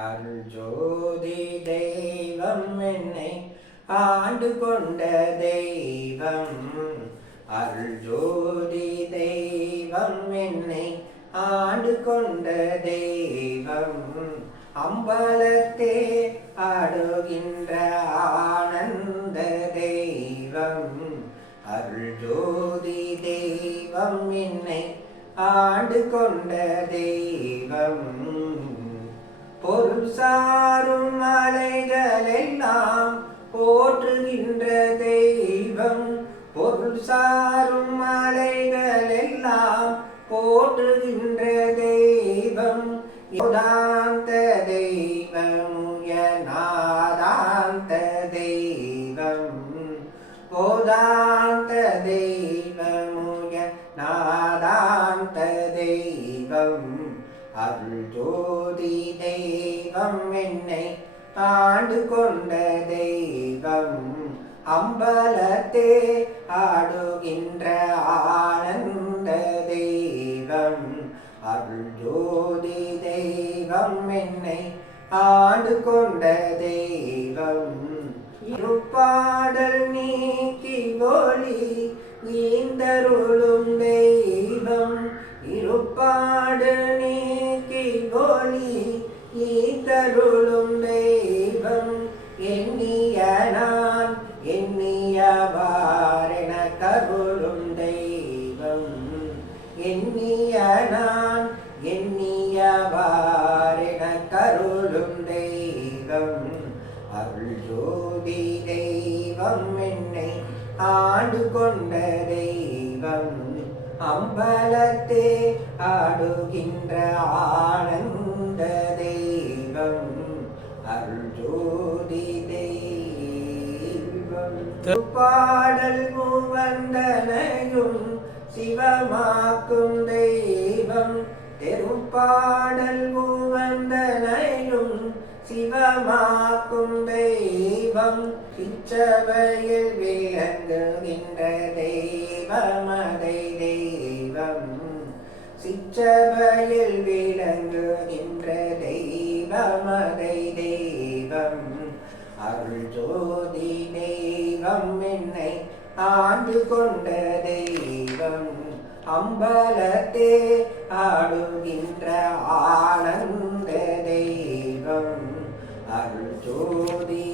அருள்ஜோதி தெய்வம் என்னை ஆண்டு கொண்ட தெய்வம். அருள்ஜோதி தெய்வம் என்னை ஆண்டு கொண்ட தெய்வம். அம்பலத்தே ஆடுகின்ற ஆனந்த தெய்வம். அருள்ஜோதி தெய்வம் என்னை ஆண்டு கொண்ட தெய்வம். பொருள் சாரும் மலைகள் எல்லாம் போற்றுகின்ற தெய்வம். பொருள் சாரும் மலைகள் எல்லாம் போற்றுகின்ற தெய்வம். யோதாந்த தெய்வம் நாதாந்த தெய்வம். போதாந்த தெய்வமுய நாதாந்த தெய்வம். அருள்ஜோதி தெய்வம் என்னை ஆண்டு கொண்ட தெய்வம். அம்பலத்தே ஆடுகின்ற ஆனந்த தெய்வம். அருள்ஜோதி தெய்வம் என்னை ஆண்டு கொண்ட தெய்வம். இருப்பாடல் நீக்கி ஒளி ஈந்தருளும் தெய்வம். இருப்பாடல் நீக்கி ஒளி ஈந்தருளும் தெய்வம். எண்ணிய நான் எண்ணியவாரென கருளும் தெய்வம். எண்ணிய நான் எண்ணியவாரென கருளும் தெய்வம். அருள்ஜோதி தெய்வம் என்னை ஆண்டு கொண்ட தெய்வம். அம்பலத்தே ஆடுகின்ற ஆனந்த தெய்வம். அருள்ஜோதி தெய்வம். பாடல் மூவந்தனையும் சிவமாக்கும் தெய்வம். தெருப்பாடல் மூவந்தனையும் சிவமாக்கும் தெய்வம். சிற்றவையில் விளங்குகின்ற தெய்வமதை தெய்வம். சிற்றவையில் விளங்குகின்ற தெய்வமதை தெய்வம். அருள்ஜோதி தெய்வம் என்னை ஆண்டு கொண்ட தெய்வம். அம்பலத்தே ஆடுகின்ற ஆனந்த தெய்வம். அருள்ஜோதி